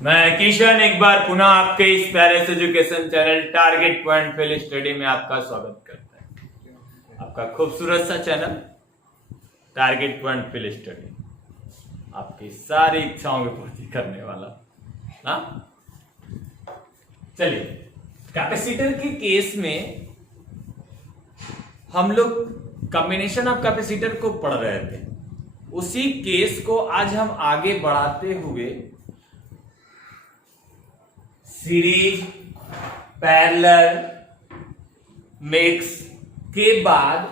मैं किशन एक बार पुनः आपके इस Paris education channel target point fail study में आपका स्वागत करता है। आपका खूबसूरत सा channel target point fail study आपकी सारी इच्छाओं की पूर्ति करने वाला। हाँ, चलिए, कैपेसिटर के केस में हम लोग कॉम्बिनेशन ऑफ कैपेसिटर को पढ़ रहे थे। उसी केस को आज हम आगे बढ़ाते हुए सीरीज, पैरेलल, मिक्स के बाद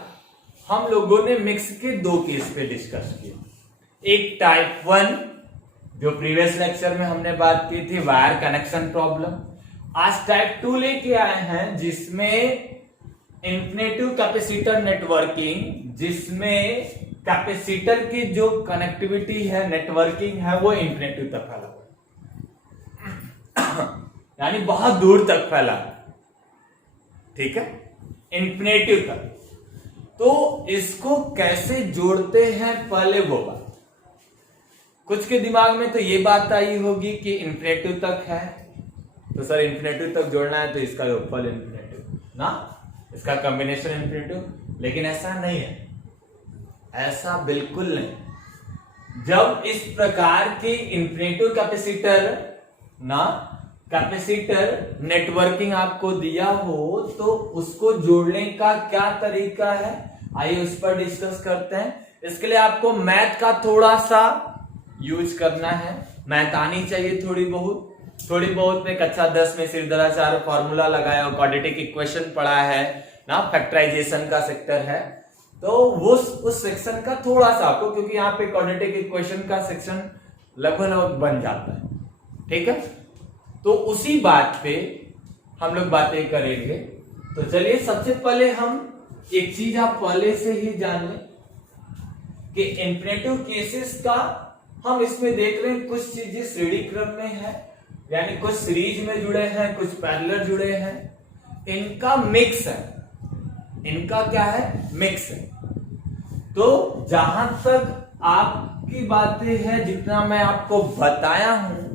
हम लोगों ने मिक्स के दो केस पे डिस्कस किया। एक टाइप 1 जो प्रीवियस लेक्चर में हमने बात की थी, वायर कनेक्शन प्रॉब्लम। आज टाइप 2 लेके आए हैं जिसमें इन्फिनेटिव कैपेसिटर नेटवर्किंग, जिसमें कैपेसिटर की जो कनेक्टिविटी है, नेटवर्किंग है, वो इन्फिनेटिव तक फैला यानी बहुत दूर तक फैला। ठीक है, इन्फिनेटिव तक। तो इसको कैसे जोड़ते हैं, पहले वो बात। कुछ के दिमाग में तो ये बात आई होगी कि इन्फिनेटिव तक है तो सर इन्फिनेटिव तक जोड़ना है तो इसका योगफल इन्फिनेटिव ना, इसका कॉम्बिनेशन इन्फिनेटिव। लेकिन ऐसा नहीं है, ऐसा बिल्कुल नहीं। जब इस प्रकार की इन्फिनेटिव कैपेसिटर ना कैपेसिटर नेटवर्किंग आपको दिया हो तो उसको जोड़ने का क्या तरीका है, आइए उस पर डिस्कस करते हैं। इसके लिए आपको मैथ का थोड़ा सा यूज करना है। मैथ आनी चाहिए थोड़ी बहुत में कक्षा 10 में सिरदराचार्य फॉर्मूला लगाया हो, क्वाड्रेटिक इक्वेशन पढ़ा है ना, फैक्टराइजेशन का सेक्टर है, तो उस सेक्शन का थोड़ा सा आपको, क्योंकि यहाँ पे क्वाड्रेटिक इक्वेशन का सेक्शन लगभग बन जाता है। ठीक है, तो उसी बात पे हम लोग बातें करेंगे। तो चलिए, सबसे पहले हम एक चीज आप पहले से ही जान लें कि इन्फिनेटिव केसेस का हम इसमें देख रहे हैं कुछ चीजें श्रेणी क्रम में है, यानी कुछ सीरीज में जुड़े हैं, कुछ पैरेलल जुड़े हैं, इनका मिक्स है। इनका क्या है, मिक्स है। तो जहां तक आपकी बातें हैं, जितना मैं आपको बताया हूं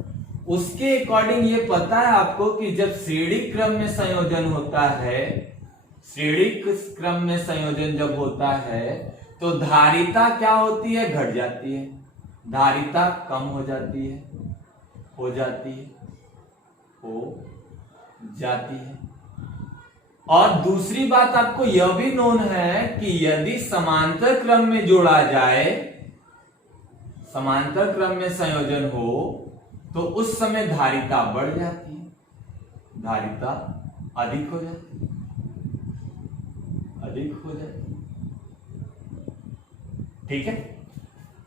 उसके अकॉर्डिंग ये पता है आपको कि जब श्रेणी क्रम में संयोजन होता है, श्रेणी क्रम में संयोजन जब होता है तो धारिता क्या होती है, घट जाती है, धारिता कम हो जाती है, हो जाती है। और दूसरी बात आपको यह भी नोन है कि यदि समांतर क्रम में जोड़ा जाए, समांतर क्रम में संयोजन हो तो उस समय धारिता बढ़ जाती है, धारिता अधिक हो जाती है। ठीक है,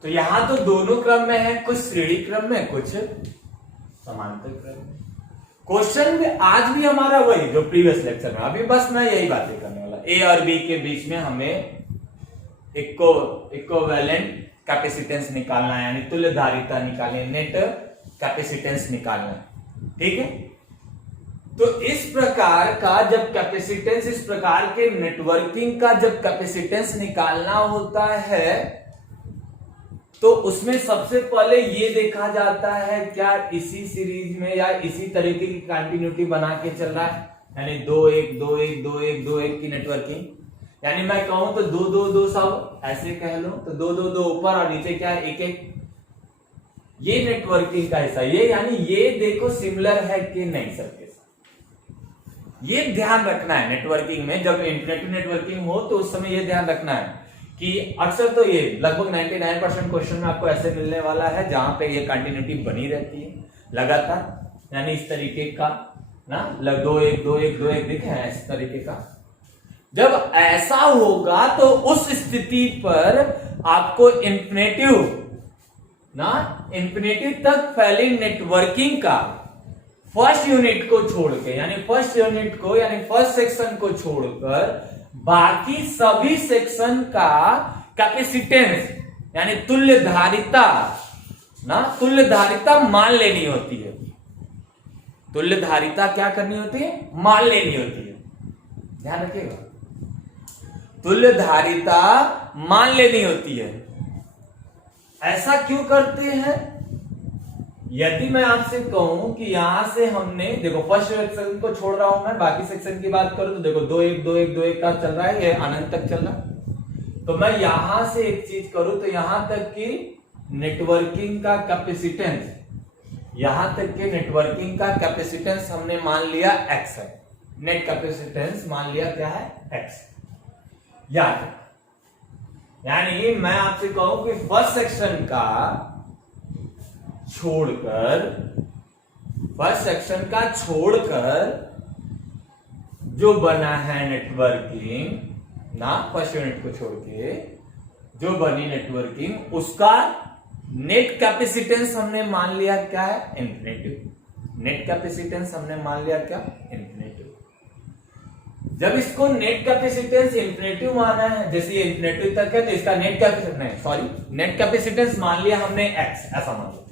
तो यहां तो दोनों क्रम में है, कुछ श्रेणी क्रम में, कुछ समांतर क्रम में। क्वेश्चन में आज भी हमारा वही जो प्रीवियस लेक्चर में, अभी बस मैं यही बातें करने वाला। ए और बी के बीच में हमें इक्विवेलेंट कैपेसिटेंस निकालना है, यानी तुल्य धारिता निकालनी है, नेट कैपेसिटेंस निकालना है। ठीक है, तो इस प्रकार का जब कैपेसिटेंस, इस प्रकार के नेटवर्किंग का जब कैपेसिटेंस निकालना होता है तो उसमें सबसे पहले ये देखा जाता है क्या इसी सीरीज में या इसी तरीके की कंटिन्यूटी बना के चल रहा है, यानी 2-1-2-1-2-1-2-1 की नेटवर्किंग। यानी मैं कहूं तो 2-2-2 सब ऐसे कह लो तो 2-2-2 ऊपर और नीचे क्या है, 1-1, ये नेटवर्किंग का हिस्सा। ये यानी ये देखो सिमिलर है कि नहीं सबके साथ, ये ध्यान रखना है। नेटवर्किंग में जब इन्फिनेटिव नेटवर्किंग हो तो उस समय ये ध्यान रखना है कि अक्सर तो ये लगभग 99% क्वेश्चन में आपको ऐसे मिलने वाला है जहां पे ये कंटिन्यूटी बनी रहती है लगातार, यानी इस तरीके का ना, 2-1-2-1-2-1 दिखे हैं इस तरीके का। जब ऐसा होगा तो उस स्थिति पर आपको इन्फिनेटिव तक फैली नेटवर्किंग का फर्स्ट यूनिट को छोड़ के, यानी फर्स्ट सेक्शन को छोड़कर बाकी सभी सेक्शन का कैपेसिटेंस यानी तुल्य धारिता मान लेनी होती है। तुल्य धारिता क्या करनी होती है, मान लेनी होती है। ध्यान रखिएगा, तुल्य धारिता मान लेनी होती है। ऐसा क्यों करते हैं, यदि मैं आपसे कहूं कि यहां से हमने देखो फर्स्ट सेक्शन को छोड़ रहा हूं मैं, बाकी सेक्शन की बात करूं तो देखो 2 1 2 1 2 1 का चल रहा है, ये अनंत तक चल रहा है। तो मैं यहां से एक चीज करूं तो यहां तक की नेटवर्किंग का कैपेसिटेंस, यहां तक के नेटवर्किंग का कैपेसिटेंस हमने मान लिया x है, नेट कैपेसिटेंस मान लिया क्या है x। याद यानी मैं आपसे कहूं कि फर्स्ट सेक्शन का छोड़कर, फर्स्ट सेक्शन का छोड़कर जो बना है नेटवर्किंग ना, फर्स्ट यूनिट को छोड़ के जो बनी नेटवर्किंग, उसका नेट कैपेसिटेंस हमने मान लिया क्या है इंफिनिटी। नेट कैपेसिटेंस हमने मान लिया क्या इंफिनिटी। जब इसको नेट कैपेसिटेंस इंफिनिटी माना है, जैसे ये इंफिनिटी तक है तो इसका नेट कैपेसिटेंस नहीं, सॉरी नेट कैपेसिटेंस मान लिया हमने x, ऐसा मान लिया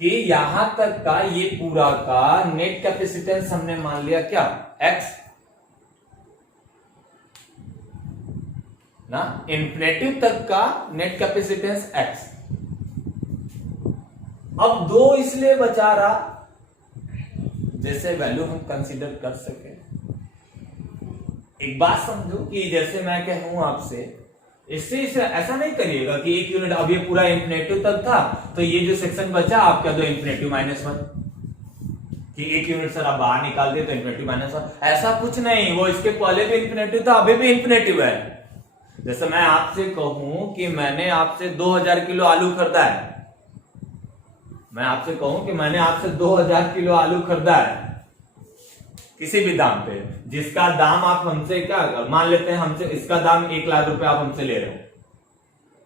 कि यहां तक का ये पूरा का नेट कैपेसिटेंस हमने मान लिया क्या x ना, इंफिनिटी तक का नेट कैपेसिटेंस x। अब 2 इसलिए बचा रहा जैसे वैल्यू हम कंसीडर कर सके। एक बात समझो कि जैसे मैं कहूं आपसे, इससे ऐसा नहीं करिएगा कि एक यूनिट, अब ये पूरा इंफिनिटी तक था तो ये जो सेक्शन बचा आप कह दो इंफिनिटी -1, कि एक यूनिट सर आप बाहर निकाल दिए तो इंफिनिटी -1, ऐसा कुछ नहीं। वो इसके पहले भी इंफिनिटी था, अभी भी इंफिनिटी है। जैसे मैं आपसे कहूं कि मैंने आपसे 2000 किलो आलू खरीदा है, मैं आपसे कहूं कि मैंने आपसे 2000 किलो आलू खरीदा है किसी भी दाम पे, जिसका दाम आप हमसे क्या मान लेते हैं, हमसे इसका दाम 1 लाख रुपए आप हमसे ले रहे हो।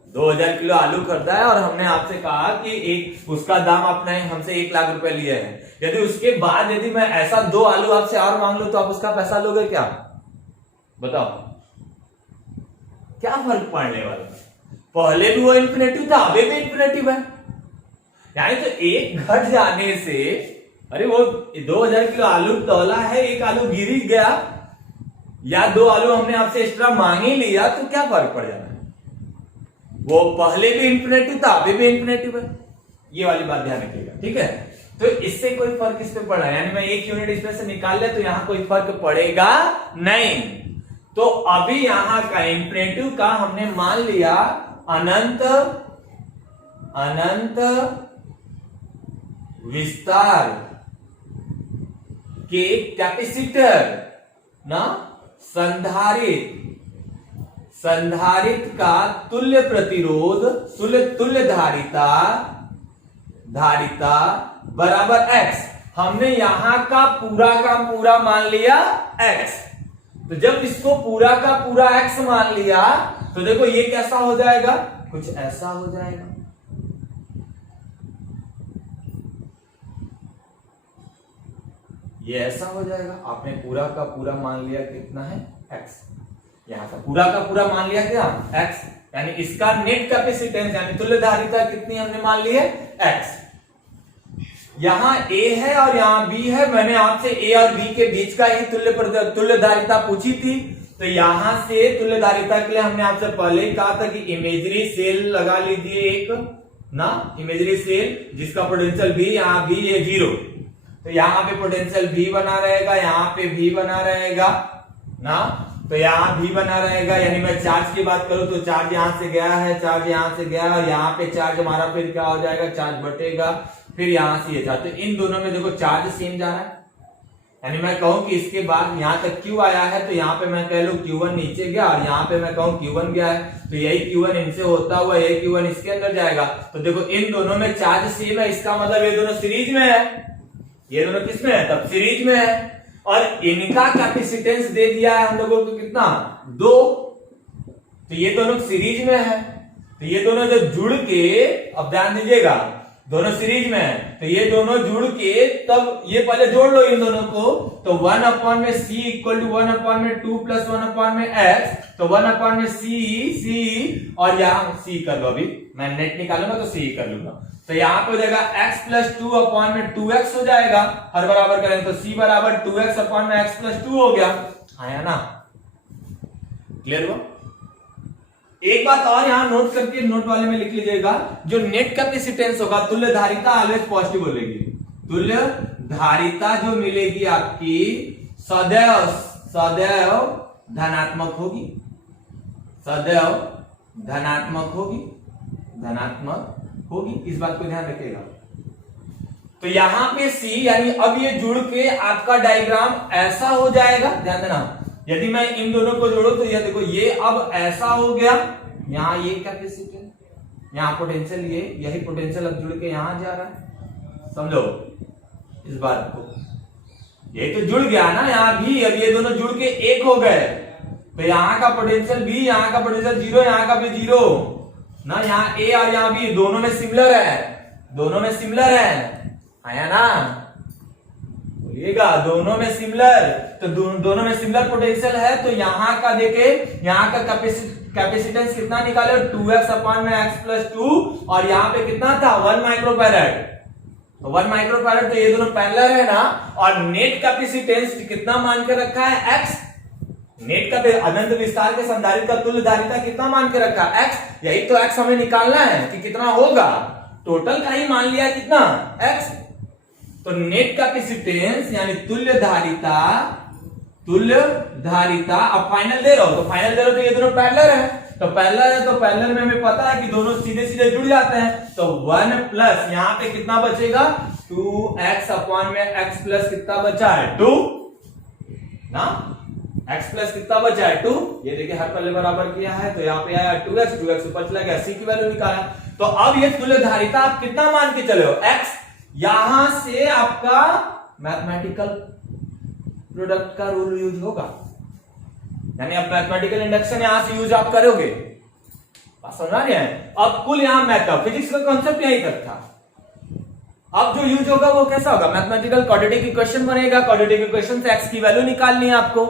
2000 किलो आलू खरीदा है और हमने आपसे कहा कि एक उसका दाम आपने हमसे 1 लाख रुपए लिए हैं। यदि उसके बाद यदि मैं ऐसा 2 आलू आपसे और मांग लूं तो आप उसका पैसा लोगे क्या? बताओ क्या फर्क पड़ने वाला? पहले भी वो इंफिनिटी था, अभी भी इंफिनिटी है। यानी तो एक घट जाने से, अरे वो 2000 किलो आलू तौला है, एक आलू गिर ही गया या 2 आलू हमने आपसे एक्स्ट्रा मांग ही लिया तो क्या फर्क पड़ जाना है? वो पहले भी इंफिनिटी था, अभी भी इंफिनिटी है। ये वाली बात ध्यान रखिएगा, ठीक है। तो इससे कोई फर्क इस पे पड़ा, यानी मैं एक यूनिट इसमें से निकाल लिया तो यहां कोई फर्क पड़ेगा नहीं। तो अभी यहां का इंफिनिटी का हमने मान लिया अनंत, अनंत विस्तार के कैपेसिटर ना, संधारित का तुल्य प्रतिरोध, तुल्य धारिता बराबर x। हमने यहां का पूरा मान लिया x। तो जब इसको पूरा का पूरा x मान लिया तो देखो ये कैसा हो जाएगा, कुछ ऐसा हो जाएगा। ये ऐसा हो जाएगा। आपने पूरा का पूरा मान लिया कितना है x, यहां से पूरा का पूरा मान लिया क्या x, यानी इसका नेट कैपेसिटेंस यानी तुल्यधारिता कितनी हमने मान ली है x। यहां a है और यहां b है। मैंने आपसे a और b के बीच का ही तुल्यधारिता पूछी थी, तो यहां से तुल्यधारिता के लिए हमने आपसे पहले ही कहा था कि इमेजरी सेल लगा लीजिए एक ना, इमेजरी सेल जिसका पोटेंशियल v, यहां v ये 0, तो यहां पे पोटेंशियल V बना रहेगा, यहां पे V बना रहेगा ना, तो यहां V बना रहेगा। यानी मैं चार्ज की बात करूं तो चार्ज यहां से गया है, चार्ज यहां से गया और यहां पे चार्ज हमारा फिर क्या हो जाएगा, चार्ज बटेगा, फिर यहां से ये चार्ज। तो इन दोनों में देखो चार्ज सेम जा रहा है। यानी मैं कहूं कि इसके बाद यहां तक Q आया है तो यहां पे मैं कह लू Q1 नीचे गया और यहां पे मैं कहूं Q1 गया है, तो यही Q1 इनसे होता हुआ यही Q1 इसके अंदर जाएगा। तो देखो इन दोनों में चार्ज सेम है, इसका मतलब ये दोनों सीरीज में है। ये दोनों किसमें है, तब सीरीज में है। और इनका कैपेसिटेंस दे दिया है हम लोगों को कितना, 2, तो ये दोनों सीरीज में है। तो ये दोनों जब जुड़ के, अब ध्यान दीजिएगा, दोनों सीरीज में है तो ये दोनों जुड़ के तब ये पहले जोड़ लो इन दोनों को, तो 1 में c इक्वल टू 1 में 2 प्लस 1 में x, तो 1 में c और यहां c कर लो, अभी मैं नेट निकालूंगा तो c कर लूंगा, तो यहां पे हो जाएगा x प्लस 2 में 2x हो जाएगा, हर बराबर करें तो c बराबर 2x में x प्लस 2 हो गया, आया ना, क्लियर हुआ। एक बात और यहां नोट करके नोट वाले में लिख लीजिएगा, जो नेट कैपेसिटेंस होगा तुल्य धारिता ऑलवेज पॉजिटिव बोलेगी। तुल्य धारिता जो मिलेगी आपकी सदैव सदैव धनात्मक होगी, सदैव धनात्मक होगी, धनात्मक होगी, इस बात को ध्यान रखिएगा। तो यहां पे सी यानी अब ये जुड़ के आपका डायग्राम ऐसा हो जाएगा, ध्यान देना। यदि मैं इन दोनों को जोड़ू तो ये देखो ये अब ऐसा हो गया, यहां ये कैपेसिटेंस, यहां पोटेंशियल, ये यही पोटेंशियल अब जुड़ के यहां जा रहा है, समझो इस बात को। ये तो जुड़ गया ना यहां भी, अब ये दोनों जुड़ के एक हो गए, तो यहां का पोटेंशियल भी, यहां का पोटेंशियल जीरो, यहां का भी जीरो ना, यहाँ ए और यहाँ बी दोनों में सिमिलर है, दोनों में सिमिलर है, आया ना, बोलिएगा दोनों में सिमिलर। तो दोनों में सिमिलर पोटेंशियल है, तो यहाँ का देखे, यहाँ का कैपेसिटेंस कितना निकाले 2x अपॉन में x प्लस 2, और यहाँ पे कितना था 1 माइक्रोफैरड, तो 1 माइक्रोफैरड, तो ये दोनों पैरेलल है ना। और नेट कैपेसिटेंस कितना मान के रखा है x, नेट का अनंत विस्तार के संधारित्र का तुल्य धारिता कितना मान के रखा है x, यही तो x हमें निकालना है कि कितना होगा, टोटल का ही मान लिया कितना x। तो नेट कैपेसिटेंस यानी तुल्य धारिता, तुल्य धारिता अब फाइनल दे रहा हो, तो फाइनल दे रहा हो तो ये दोनों पैरेलल है, तो पैरेलल है, तो पैरेलल में हमें पता है कि दोनों सीधे सीधे जुड़ जाते हैं, तो 1 प्लस यहाँ पे कितना बचेगा 2x अपॉन में x प्लस कितना बचा है 2 ना, x प्लस कितना बचा है 2, ये देखिए हर पहले बराबर किया है, तो यहाँ पे आया 2x ऊपर चला गया, c की वैल्यू निकाला। तो अब ये तुल्य धारिता आप कितना मान के चले हो x, यहां से आपका मैथमेटिकल प्रोडक्ट का रूल यूज होगा, यानी आप मैथमेटिकल इंडक्शन यहां से यूज आप करोगे, बात समझ रहे हैं। अब कुल यहां मैथ फिजिक्स का कॉन्सेप्ट यही तक था, अब जो यूज होगा वो कैसा होगा, मैथमेटिकल क्वाड्रेटिक इक्वेशन बनेगा, क्वाड्रेटिक इक्वेशन से x की वैल्यू निकालनी है आपको,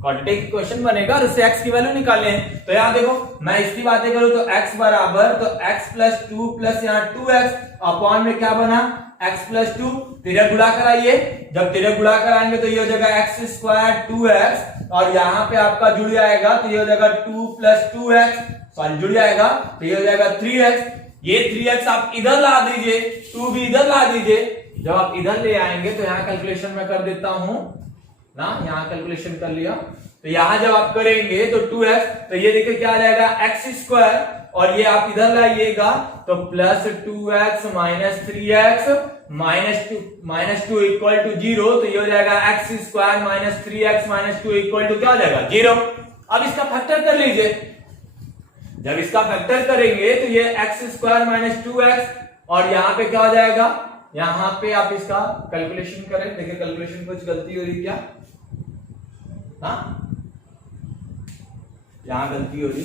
क्वाड्रेटिक इक्वेशन बनेगा और उससे x की वैल्यू निकालनी है। तो यहां देखो मैं इसकी बातें करूं तो x बराबर, तो x प्लस 2 प्लस यहाँ 2x अपॉन में क्या बना x प्लस 2, तिरक गुणा कराइए, जब तिरक गुणा कराएंगे तो ये हो जाएगा x स्क्वायर 2x, और यहाँ पे आपका जुड़ जाएगा तो ये हो जाएगा 2 प्लस 2x, सॉरी जुड़ जाएगा तो ये हो जाएगा 3x, ये 3x आप इधर ला दीजिए, 2 भी इधर ला दीजिए, जब आप इधर ले आएंगे तो यहाँ कैलकुलेशन में कर देता हूं ना, यहाँ कैलकुलेशन कर लिया, तो यहां जब आप करेंगे तो 2x, तो ये देखिए क्या आ जाएगा x स्क्वायर, और ये आप इधर लाइएगा तो plus 2x minus 3x minus 2 equal to 0, तो ये हो जाएगा x square minus 3x minus 2 equal to क्या हो जाएगा 0। अब इसका फैक्टर कर लीजिए, जब इसका फैक्टर करेंगे तो ये x स्क्वायर माइनस 2x, और यहाँ पे क्या हो जाएगा, यहाँ पे आप इसका कैलकुलेशन करें, देखिए कैलकुलेशन कुछ गलती हो रही क्या, यहां गलती हो रही,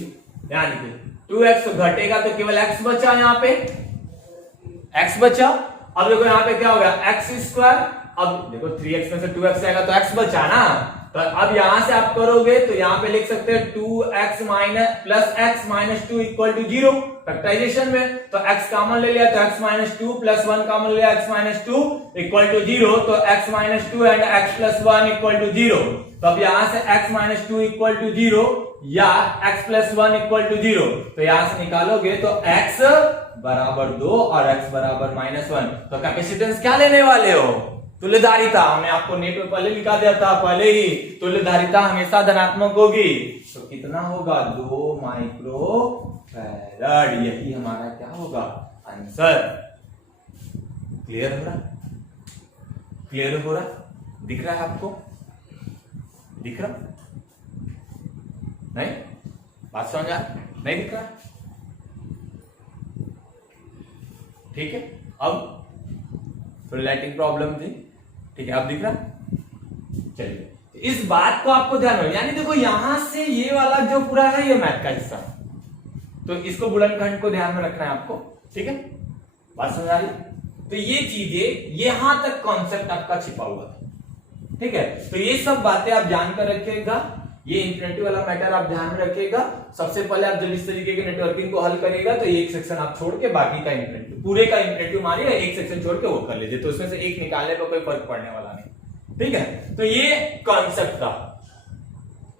यहां देखिए 2x तो घटेगा तो केवल x बचा, यहाँ पे x बचा। अब देखो यहाँ पे क्या हो गया x स्क्वायर, अब देखो 3x में से 2x जाएगा तो x बचा ना, तो अब यहां से आप करोगे तो यहाँ पे लिख सकते हैं 2x minus plus x minus 2 equal to 0 factorization में, तो x कॉमन ले लिया तो x माइनस 2 प्लस 1 कॉमन लिया x माइनस 2 इक्वल टू 0, तो x minus 2 and x plus 1 equal to 0। तो अब यहां से x माइनस 2 इक्वल टू 0 या x प्लस 1 इक्वल टू 0, तो यहां से निकालोगे तो x बराबर 2 और x बराबर माइनस 1। तो कैपेसिटेंस क्या लेने वाले हो, तुल्य धारिता, हमने आपको नेट में पहले लिखा दिया था पहले ही, तुल्य धारिता हमेशा धनात्मक होगी, तो कितना होगा 2 माइक्रोफैरड, यही हमारा क्या होगा आंसर। क्लियर हो रहा, क्लियर हो रहा, दिख रहा है आपको, दिख रहा नहीं, बात समझ आ नहीं, दिख रहा, ठीक है। अब थोड़ी लाइटिंग प्रॉब्लम थी, ठीक है, अब दिख रहा, चलिए इस बात को आपको ध्यान रखो, यानी देखो यहां से ये वाला जो पूरा है ये मैथ का हिस्सा, तो इसको गुणनखंड को ध्यान में रखना है आपको, ठीक है, बात समझ आ रही। तो ये चीजें यहां तक कॉन्सेप्ट आपका छिपा हुआ है, ठीक है। तो ये सब बातें आप जानकर रखिएगा, ये इंफिनिटी वाला मैटर आप ध्यान में रखिएगा। सबसे पहले आप जब इस तरीके के नेटवर्किंग को हल करिएगा तो एक सेक्शन आप छोड़ के बाकी का इंफिनिटी, पूरे का इंफिनिटी मारिए, एक सेक्शन छोड़ के वो कर लीजिए, तो उसमें से एक निकालने पर कोई फर्क पड़ने वाला नहीं, ठीक है। तो ये कॉन्सेप्ट था,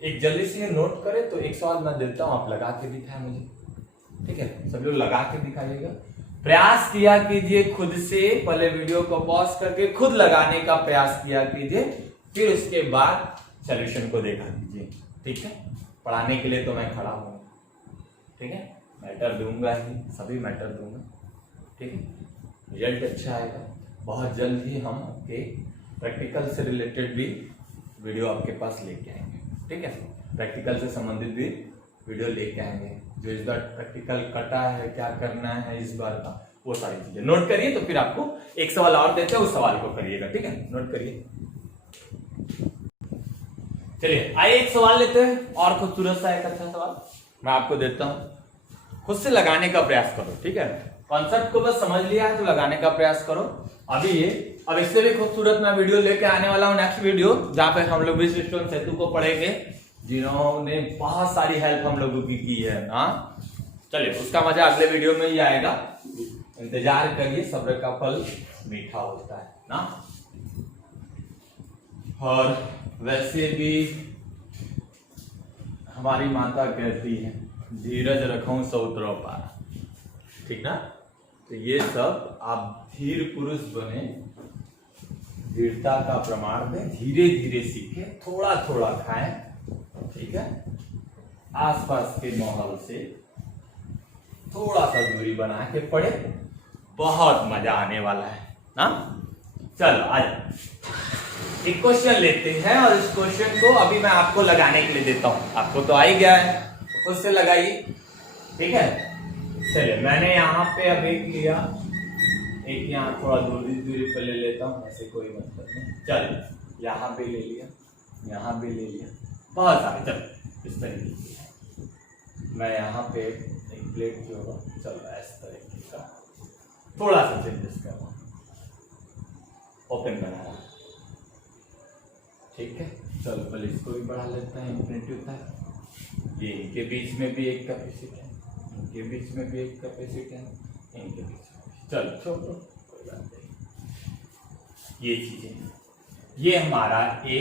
एक जल्दी से ये नोट करें तो एक सवाल मैं देता हूं, आप लगा के दिखाएं मुझे, ठीक है? सब लोग लगा के दिखाइएगा। प्रयास किया कीजिए खुद से, पहले वीडियो को पॉज करके खुद लगाने का प्रयास किया कीजिए, फिर उसके बाद सॉल्यूशन को देखा कीजिए, ठीक है? पढ़ाने के लिए तो मैं खड़ा हूं, ठीक है? मैटर दूंगा ही, सभी मैटर दूंगा, ठीक है? रिजल्ट अच्छा आएगा। बहुत जल्द ही हम आपके प्रैक्टिकल से रिलेटेड भी वीडियो आपके पास लेके आएंगे, ठीक है? प्रैक्टिकल से संबंधित भी वीडियो लेके आएंगे, जो इस बार प्रैक्टिकल कटा है, क्या करना है इस बार का, वो सारी चीजें नोट करिए। तो फिर आपको एक सवाल और देते हैं, उस सवाल को करिएगा, ठीक है? नोट करिए। चलिए आइए एक सवाल लेते हैं और खूबसूरत सा एक अच्छा सवाल मैं आपको देता हूं, खुद से लगाने का प्रयास करो, ठीक है? कॉन्सेप्ट को बस समझ लिया है तो लगाने का प्रयास करो। अभी ये अब इससे भी खूबसूरत मैं वीडियो लेके आने वाला हूं, नेक्स्ट वीडियो, जहां पे हम लोग विश्व स्टोन सेतु को पढ़ेंगे, जिन्होंने बहुत सारी हेल्प हम लोगों की है। हाँ चलिए, उसका मजा अगले वीडियो में ही आएगा, इंतजार करिए, सब्र का फल मीठा होता है ना। और वैसे भी हमारी माता कहती है धीरज रखो सौतरो पारा, ठीक ना? तो ये सब आप धीर पुरुष बने, धीरता का प्रमाण दें, धीरे धीरे सीखे, थोड़ा थोड़ा खाएं, ठीक है? आसपास के माहौल से थोड़ा सा दूरी बना के पढ़े, बहुत मजा आने वाला है ना। चलो आज एक क्वेश्चन लेते हैं और इस क्वेश्चन को अभी मैं आपको लगाने के लिए देता हूं। आपको तो आ ही गया है, तो खुद से लगाइए, ठीक है? चलिए मैंने यहाँ पे अब एक लिया, एक यहाँ थोड़ा दूरी पे ले लेता हूँ, ऐसे कोई मतलब नहीं। चलिए यहाँ पे ले लिया, यहाँ पे ले लिया, बहुत सारे। चलो इस तरीके से मैं यहाँ पे एक प्लेट जो होगा, चलो इस तरीके का थोड़ा सा चेंजेस कर रहा हूँ, ओपन बना रहा, ठीक है? चलो पहले इसको भी बढ़ा लेते हैं, इंफिनिटी तक। ये इनके बीच में भी एक कैपेसिटी है, इनके बीच में भी एक कैपेसिटी है, इनके बीच में, चलो छोड़ो कोई बात नहीं। ये चीजें, ये हमारा ए,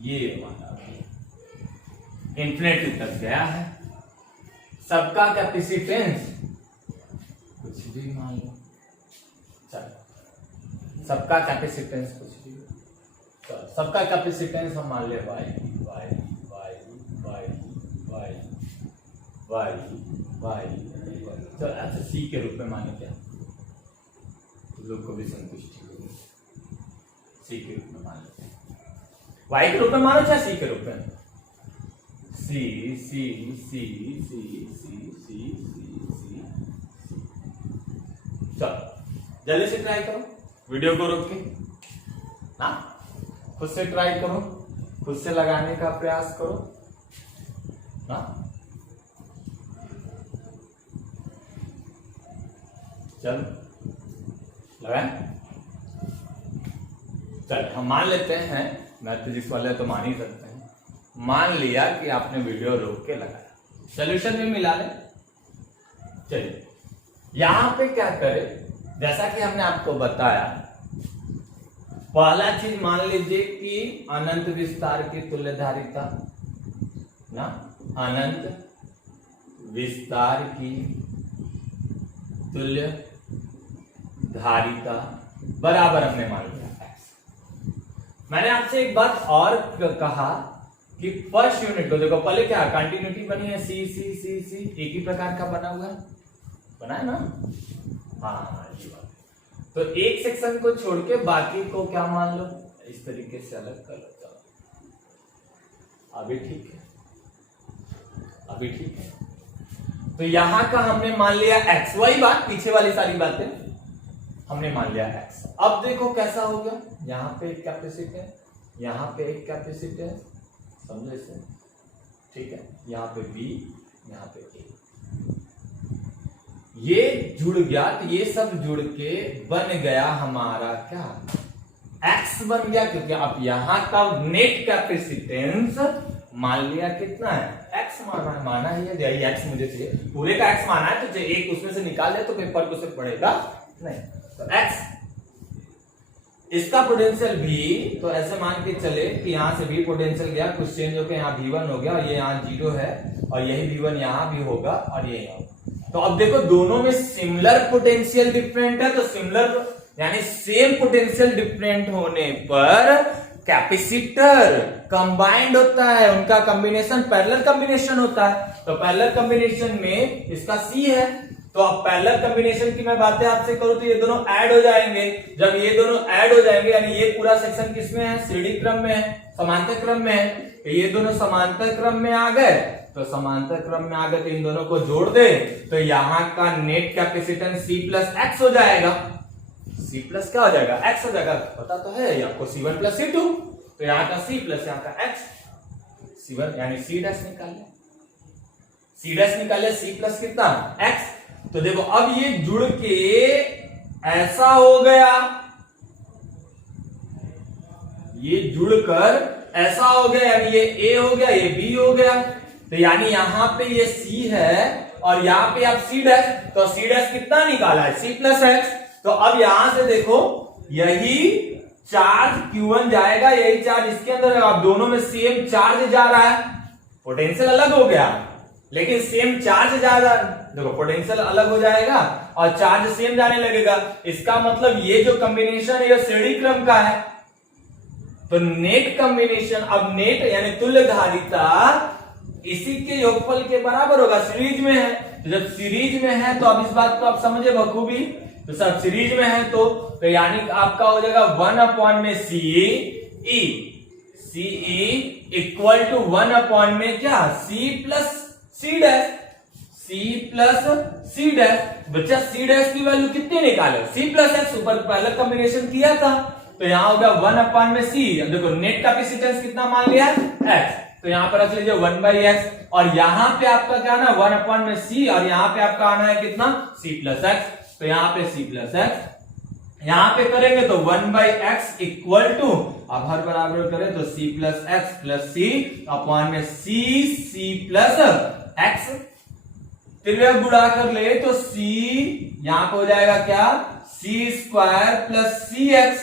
ये हमारा बी, इंफिनिटी तक गया है। सबका कैपेसिटेंस कुछ भी मान लो, चलो सबका कैपेसिटेंस कुछ भी, चलो सबका कैपेसिटेंस हम मान ले Y Y Y Y Y Y Y, चलो अच्छा सी के रूप में माने, क्या तो लोग को भी संतुष्टि होगी, सी के रूप में मान लेते हैं। वाई के रूप में मानो चाहे सी के रूप में, सी सी सी सी सी सी सी सी। चलो जल्दी से ट्राई करो, वीडियो को रोक के ना, खुद से ट्राई करो, खुद से लगाने का प्रयास करो ना। चलो लगाएं। चल हम मान लेते हैं, मैं फिजिक्स वाले तो मान ही सकते हैं, मान लिया कि आपने वीडियो रोक के लगाया, सॉल्यूशन भी मिला ले। चलिए यहां पे क्या करें, जैसा कि हमने आपको बताया, पहला चीज मान लीजिए कि अनंत विस्तार की तुल्यधारिता ना, अनंत विस्तार की तुल्य धारिता बराबर हमने मान लिया x। मैंने आपसे एक बात और कहा कि फर्स्ट यूनिट को देखो, पहले क्या कंटिन्यूटी बनी है, सी सी सी सी, एक ही प्रकार का बना हुआ है, बना है ना? हाँ ये बात। तो एक सेक्शन को छोड़ के बाकी को क्या मान लो, इस तरीके से अलग कर लो। चलो अभी ठीक है, अभी ठीक है। तो यहां का हमने मान लिया x, वही बात, पीछे वाली सारी बातें हमने मान लिया x। अब देखो कैसा हो गया, यहाँ पे एक कैपेसिटेंस, यहाँ पे एक कैपेसिटेंस, समझो इसे, ठीक है? यहाँ पे b, यहाँ पे a, ये जुड़ गया, तो ये सब जुड़ के बन गया हमारा क्या, x बन गया, क्योंकि अब यहां का नेट कैपेसिटेंस मान लिया कितना है, x माना ही है, यही x मुझे चाहिए, पूरे का x माना है, तो एक उसमें से निकाल दे तो पेपर को से पड़ेगा नहीं, तो x इसका पोटेंशियल भी, तो ऐसे मान के चले कि यहां से भी पोटेंशियल गया, कुछ चेंज होकर यहाँ V1 हो गया और ये यहाँ 0 है और यही V1 यहाँ भी होगा और ये यहाँ। तो अब देखो दोनों में सिमिलर पोटेंशियल डिफरेंट है, तो सिमिलर यानी सेम पोटेंशियल डिफरेंट होने पर कैपेसिटर कंबाइंड होता है, उनका कॉम्बिनेशन पैरेलल कॉम्बिनेशन होता है। तो पैरेलल कॉम्बिनेशन में इसका C है, तो अब पैरेलल कॉम्बिनेशन की मैं बातें आपसे करूं तो ये दोनों ऐड हो जाएंगे। जब ये दोनों ऐड हो जाएंगे यानी ये पूरा सेक्शन किसमें है, सीढ़ी क्रम में है, समांतर क्रम में है। तो ये दोनों समांतर क्रम में आ गए, तो समांतर क्रम में आ गए तो इन दोनों को जोड़ दे तो यहाँ का net capacitance C plus x हो जाएगा। C प्लस क्या हो जाएगा, एक्स हो जाएगा, पता तो है आपको C1 प्लस C2। तो यहाँ का C प्लस यहाँ का एक्स, C1 यानी C डैश निकाल लिया, C डैश निकाल लिया, C प्लस कितना एक्स। तो देखो अब ये जुड़ के ऐसा हो गया, ये जुड़कर ऐसा हो गया, यानी ये A हो गया, ये B हो गया। तो यानी यहां पे ये C है और यहां पे आप C डैश, तो C डैश कितना निकाला है, C प्लस एक्स। तो अब यहां से देखो यही चार्ज Q1 जाएगा, यही चार्ज इसके अंदर, अब दोनों में सेम चार्ज जा रहा है, पोटेंशियल अलग हो गया लेकिन सेम चार्ज जा रहा है। देखो पोटेंशियल अलग हो जाएगा और चार्ज सेम जाने लगेगा, इसका मतलब ये जो कॉम्बिनेशन है ये श्रेणी क्रम का है। तो नेट कॉम्बिनेशन, अब नेट यानी तुल्य धारिता इसी के योगफल के बराबर होगा, सीरीज में है। तो जब सीरीज में है तो अब इस बात को आप समझे बखूबी, तो सब सीरीज में है तो यानी आपका हो जाएगा 1 में CE, CE इक्वल टू 1 में क्या, C plus C dash, C plus C dash. बच्चा C डैश की वैल्यू कितनी निकाले, C प्लस एक्स, ऊपर पहले कॉम्बिनेशन किया था तो यहां हो गया 1 में C। देखो नेट कैपेसिटेंस कितना मान लिया x, तो यहां पर रख लीजिए 1/x और यहां पे आपका क्या ना 1 में C और यहां पे आपका आना है कितना C प्लस एक्स। तो यहां पे C प्लस एक्स यहां पे करेंगे तो 1/x इक्वल टू, अब हर बराबर करें तो C plus x plus C upon में C प्लस एक्स। फिर गुणा कर ले तो C यहां पे हो जाएगा क्या, C square plus C X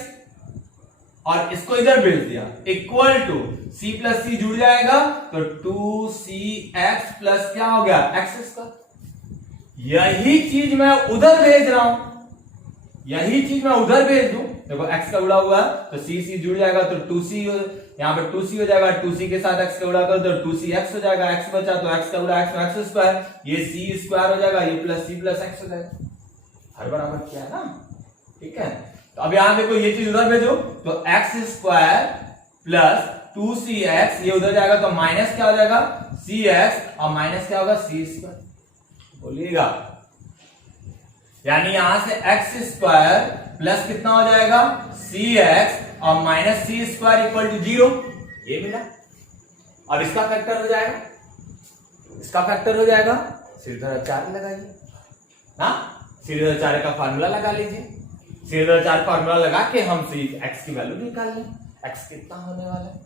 और इसको इधर भेज दिया equal to C plus C जुड़ जाएगा तो 2CX प्लस क्या हो गया एक्स स्क्वायर। यही चीज मैं उधर भेज रहा हूं, यही चीज मैं उधर भेज दूं। देखो x का उड़ा हुआ तो C जुड़ जाएगा तो 2C, यहाँ पे 2C हो जाएगा, 2C के साथ x का उड़ा कर तो 2CX हो जाएगा, x बचा तो x का उड़ा x स्क्वायर, ये C स्क्वायर हो जाएगा, ये प्लस C प्लस x हो जाएगा, हर बराबर क्या है ना, ठीक है। तो अब यहां देखो ये चीज उधर भेजो तो x स्क्वायर प्लस 2CX, ये उधर जाएगा तो माइनस क्या हो जाएगा CX और माइनस क्या होगा C स्क्वायर, बोलिएगा। यानी यहां से x स्क्वायर प्लस कितना हो जाएगा CX और minus C square equal to 0, ये मिला। अब इसका फैक्टर हो जाएगा, इसका फैक्टर हो जाएगा, सीधे 4 लगाइए ना, सीधे 4 का फार्मूला लगा लीजिए, सीधे 4 फार्मूला लगा के हम x की वैल्यू निकाल लें, x कितना होने वाला है,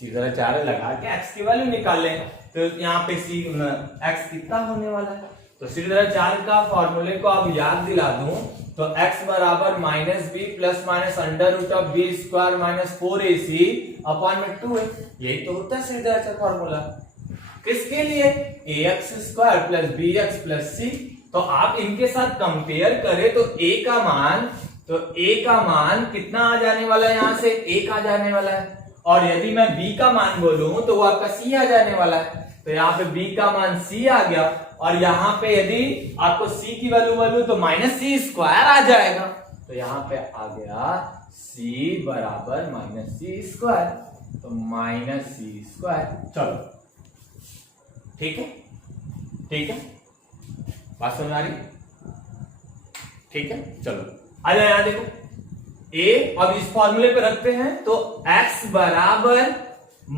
सीधे 4 लगा के x की वैल्यू निकाल लें। तो यहाँ पे x कितना होने वाला है, तो सीधे 4 का फॉर्मूले को आप याद दिला दूं तो x बराबर minus B plus minus under root of B square minus 4ac upon में 2 है। यही तो होता है सीधे 4 फॉर्मूला, किसके लिए, ax square plus bx plus c। तो आप इनके साथ कंपेयर करें तो a का मान, तो a का मान कितना आ जाने वाला है, यहां से 1 आ जाने वाला है, और यदि मैं b का मान बोलूं तो वो आपका c आ जाने वाला है। तो यहाँ पे b का मान c आ गया और यहाँ पे यदि आपको c की वैल्यू तो माइनस C स्क्वायर आ जाएगा, तो यहाँ पे आ गया c बराबर माइनस C स्क्वायर, तो माइनस C स्क्वायर। चलो ठीक है, ठीक है, बात समझ आ रही, ठीक है। चलो आ जाए यहां देखो a, अब इस फॉर्मूले पे रखते हैं तो x बराबर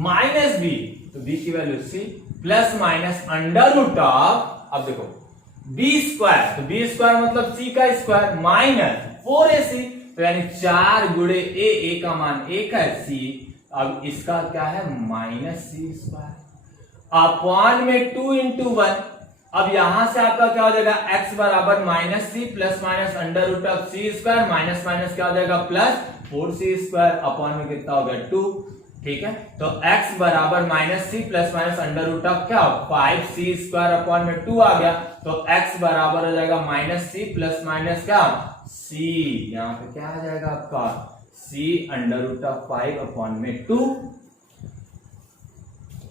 माइनस बी, तो b की value c plus minus under root of, अब देखो b स्क्वायर, तो b स्क्वायर मतलब c का स्क्वायर माइनस 4ac, तो यानी 4 गुणे a का मान 1 है, c अब इसका क्या है माइनस C स्क्वायर अपॉन में 2 इंटू 1। अब यहां से आपका क्या हो जाएगा x बराबर minus C plus minus under root of C square minus minus क्या हो जाएगा प्लस 4c² अपॉन में कितना हो गया 2, ठीक है। तो x बराबर -c plus minus under root of क्या 5c² अपॉन में 2 आ गया, तो x बराबर हो जाएगा -c प्लस माइनस क्या c, यहाँ पे क्या आ जाएगा आपका c under root of 5 upon में 2।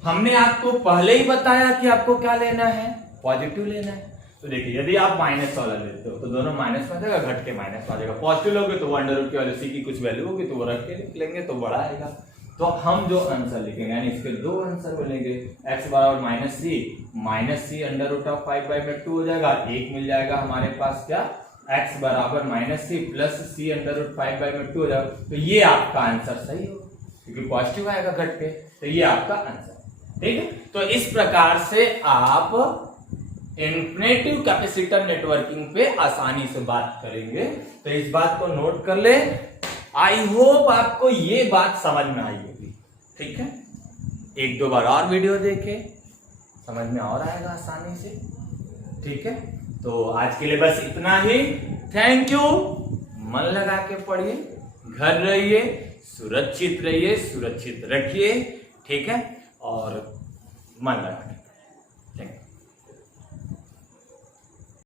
हमने आपको पहले ही बताया कि आपको क्या लेना है, पॉजिटिव लेना है। तो देखिए यदि आप माइनस वाला लेते हो तो दोनों माइनस में आ जाएगा, घट के माइनस में आ जाएगा। पॉजिटिव लोगे तो वो अंडर रूट की वैल्यू c की कुछ वैल्यू होगी तो वो रख के लिख लेंगे तो बड़ा आएगा। तो हम जो आंसर लिखेंगे यानी इसके दो आंसर मिलेंगे, x बराबर -c अंडर रूट ऑफ 5/2 हो जाएगा, एक मिल जाएगा हमारे पास क्या x बराबर -c plus c under root 5/2 हो जाएगा। तो ये आपका आंसर सही हो क्योंकि पॉजिटिव आएगा घट के, तो ये आपका आंसर, ठीक है। तो इस प्रकार से आप इन्फिनेटिव कैपेसिटर नेटवर्किंग पे आसानी से बात करेंगे। तो इस बात को नोट कर ले। आई होप आपको ये बात समझ में आई होगी, ठीक है। एक दो बार और वीडियो देखे, समझ में और आएगा आसानी से, ठीक है। तो आज के लिए बस इतना ही। Thank you. मन लगा के पढ़िए, घर रहिए, सुरक्षित रहिए, सुरक्षित रखिए, ठीक है, और मन लगा के